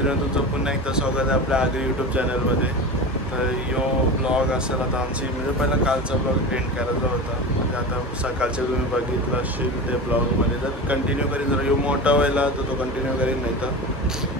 मित्रांनो, तुमचं पुन्हा एकदा स्वागत आहे आपल्या आगरी यूट्यूब चॅनलमध्ये. तर यो ब्लॉग असेल आता आमची, म्हणजे पहिला कालचा ब्लॉग एंड करायचा होता, म्हणजे आता सकाळचे तुम्ही बघितलं असेल ते ब्लॉगमध्ये. तर कंटिन्यू करीन, जर यो मोठा व्हायला तर तो कंटिन्यू करीन, नाही तर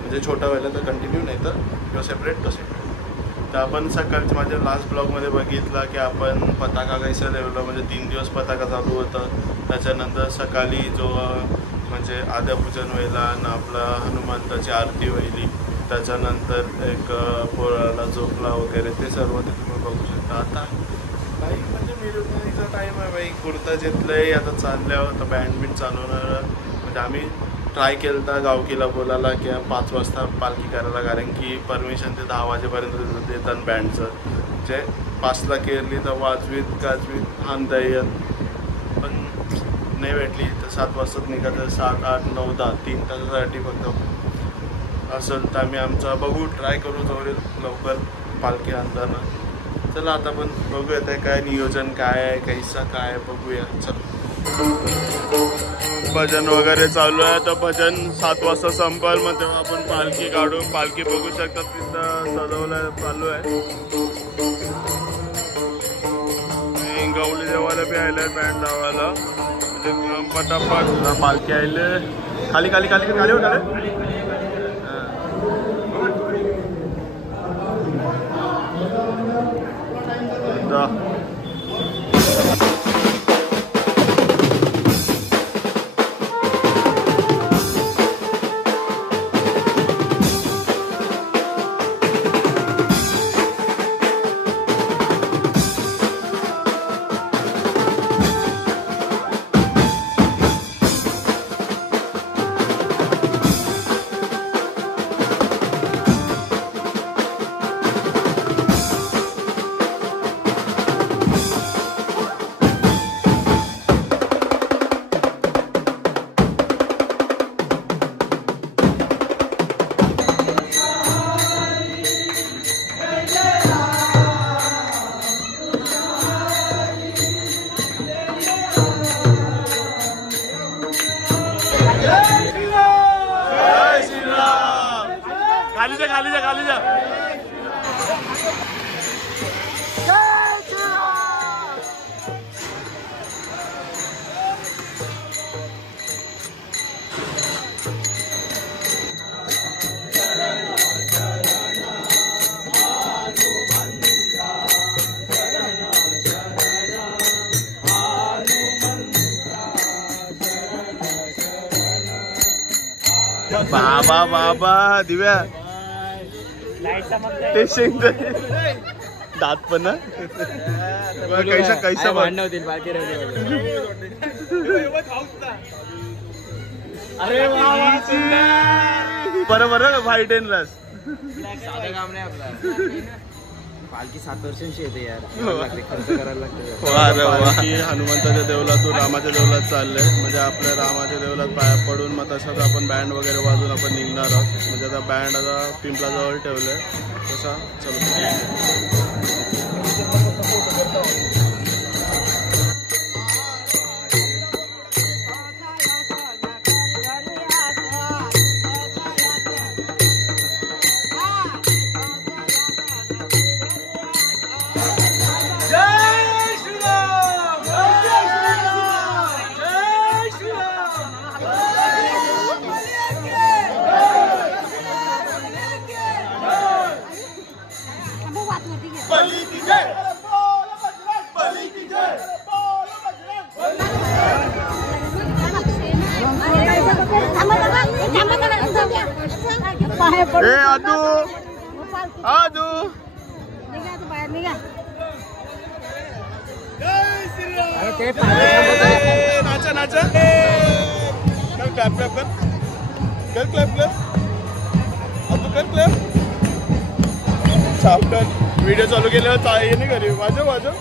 म्हणजे छोटा व्हायला तर कंटिन्यू, नाही तर किंवा सेपरेट तो सेपरेट. तर आपण सकाळचं माझ्या लास्ट ब्लॉगमध्ये बघितला की आपण पताका कैसा ठेवला, म्हणजे 3 दिवस पताका चालू होता. त्याच्यानंतर सकाळी जो म्हणजे आद्यपूजन व्हायला आणि आपला हनुमंताची आरती व्हायली, त्याच्यानंतर एक पोराला झोपला वगैरे, ते सर्व ते तुम्ही बघू शकता. आता काही म्हणजे मिरवणुकीचा टाईम आहे बाई, कुर्ता घेतलं आहे आता चालल्यावर, तर बँड बिंड चालवणार. म्हणजे आम्ही ट्राय केलं होता गावकीला बोलायला की 5 वाजता पालखी करायला, कारण की परमिशन ते 10 वाजेपर्यंत देतात बँडचं. म्हणजे 5ला केली तर वाजवीत गाजवीत हाणता येत, पण नाही भेटली तर 7 वाजताच निघायचं. 7, 8, 9, 10 3 तासासाठी फक्त असेल तर आम्ही आमचा बघू, ट्राय करू जवळ लवकर पालखी आणताना. चला आता पण बघूया ते काय नियोजन काय आहे, कैसा काय बघूया. चल, भजन वगैरे चालू आहे, तर भजन 7 वाजता संपल, मग तेव्हा आपण पालखी काढू. पालखी बघू शकता तिथं सजवलं चालू आहे. गवली देवाला बी आयला बँड लावायला, म्हणजे पटापट पालखी आयले. खाली खाली खाली खाली हो खाली. खाली जा खाली जा खाली जा. बाबा बाबा दिव्या टेस्टिंग दात पण ना कैसा कैसा भांडण होतील बाकी. अरे बरोबर व्हाईट एंड लस साधं काम नाही आपला. पालखी 7 वर्षांची येते यार, खर्च करायला लागते. हनुमंताच्या देवलातून रामाच्या देवलात चाललंय, म्हणजे आपल्या रामाच्या देवलात पाया पडून मग तसंच आपण बँड वगैरे वाजून आपण निघणार आहोत. म्हणजे आता बँड आता पिंपळाजवळ ठेवलंय तसा. चलो आदू नाचा नाचा कर, क्लॅप क्लॅप कर, कर क्लॅप क्लॅप, आदू कर क्लॅप. छापटन व्हिडिओ चालू केल्यावर हे नाही करी वाजव वाजव.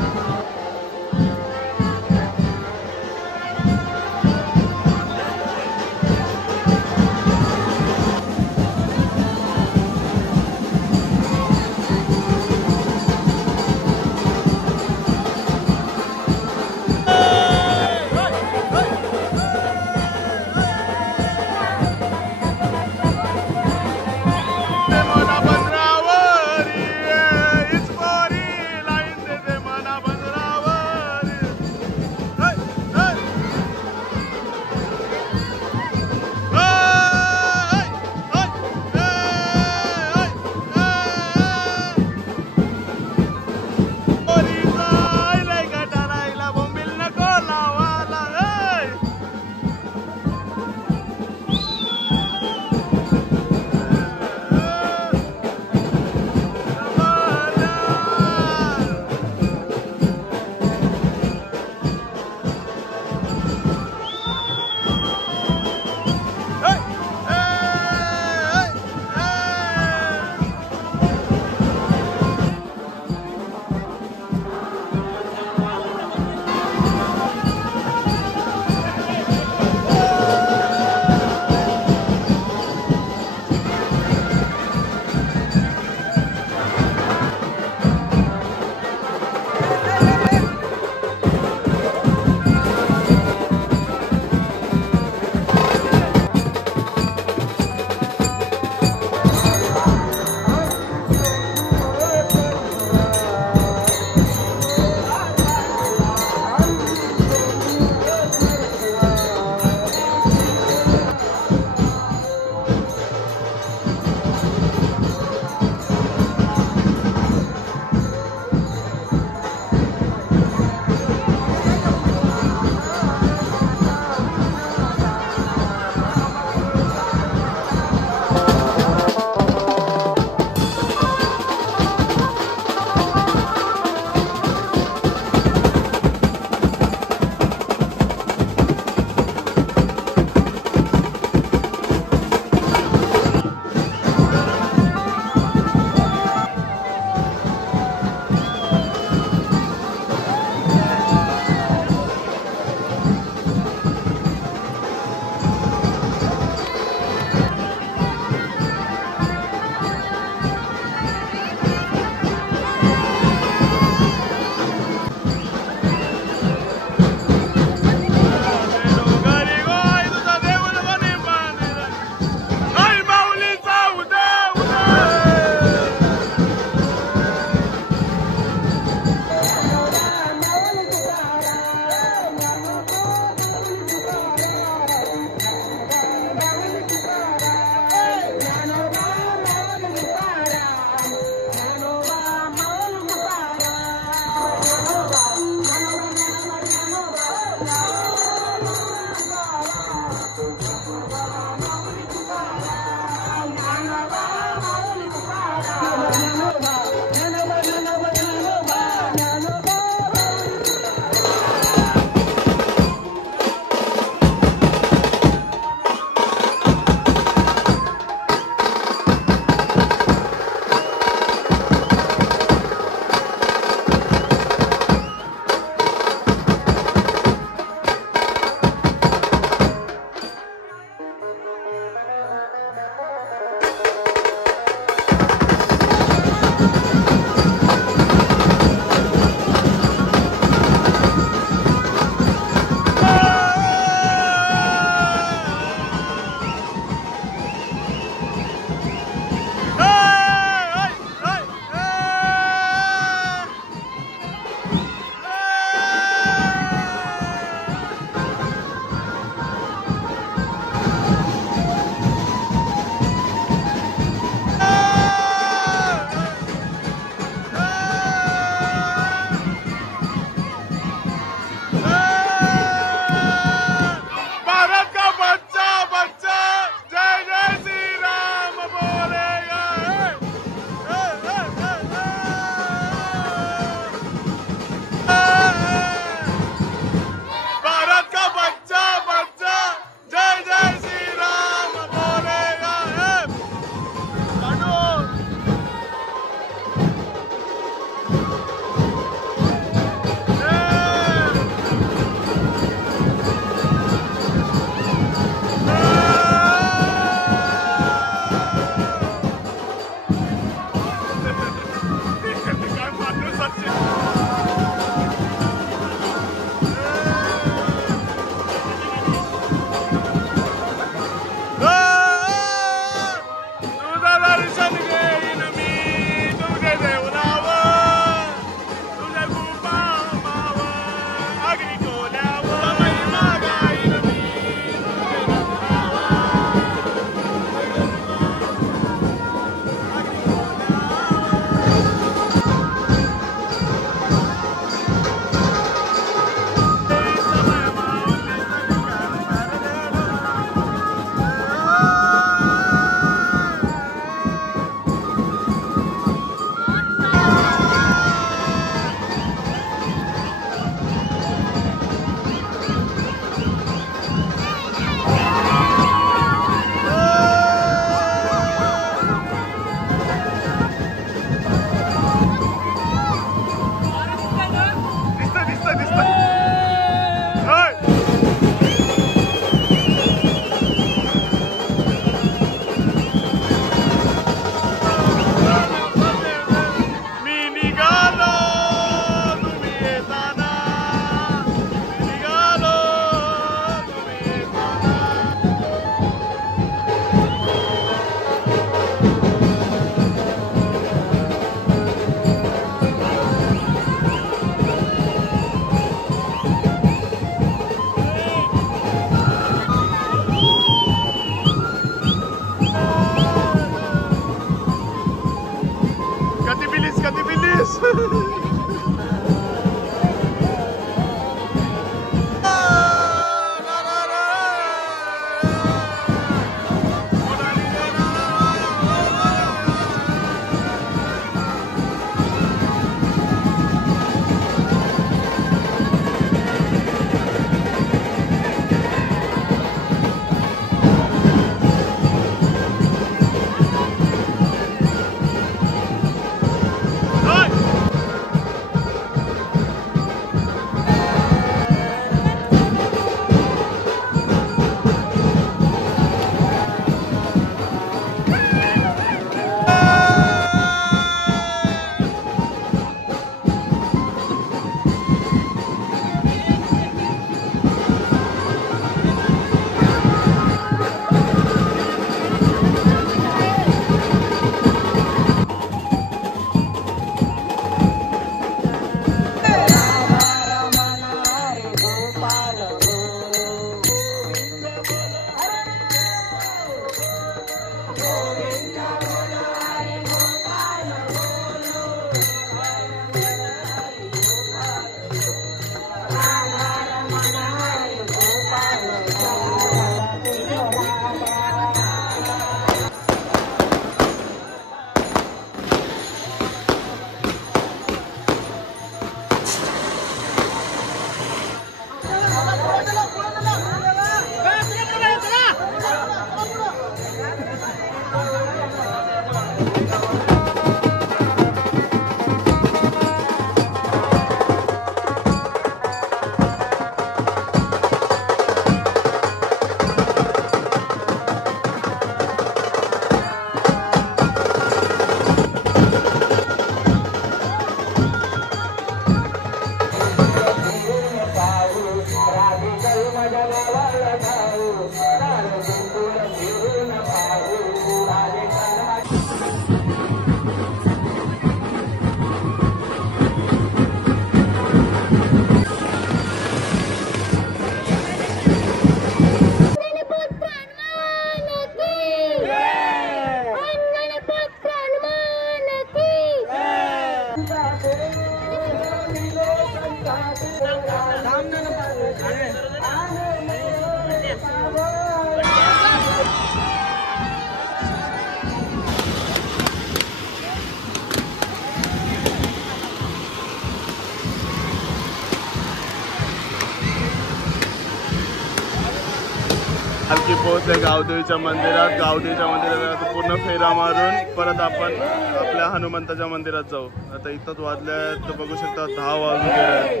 हलकी पोहोचले गावदेवीच्या मंदिरात. गावदेवीच्या मंदिरात पूर्ण फेरा मारून परत आपण आपल्या हनुमंताच्या मंदिरात जाऊ. आता इथंच वाजल्यात तर बघू शकता 10 वाजून गेले.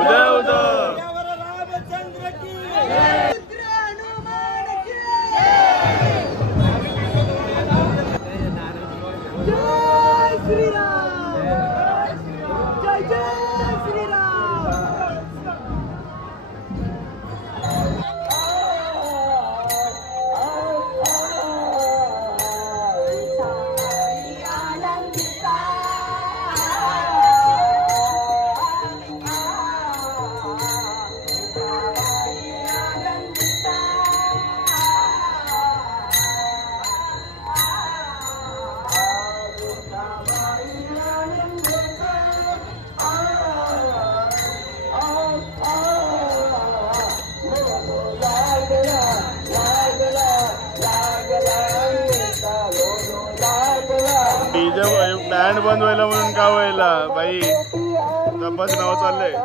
उदय उदय बंद व्हायला म्हणून का व्हायला बाई डब्बाच नाव चाललंय.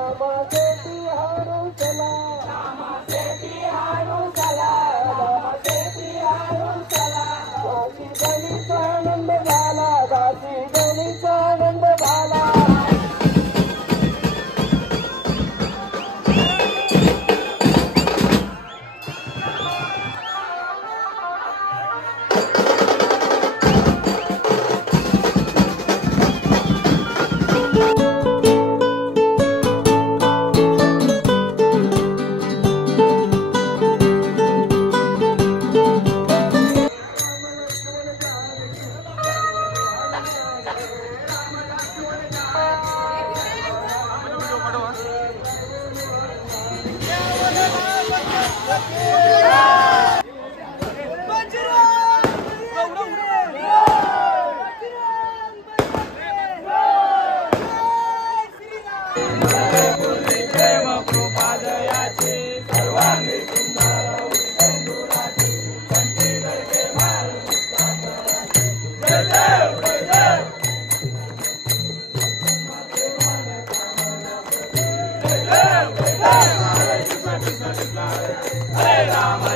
Hare Rama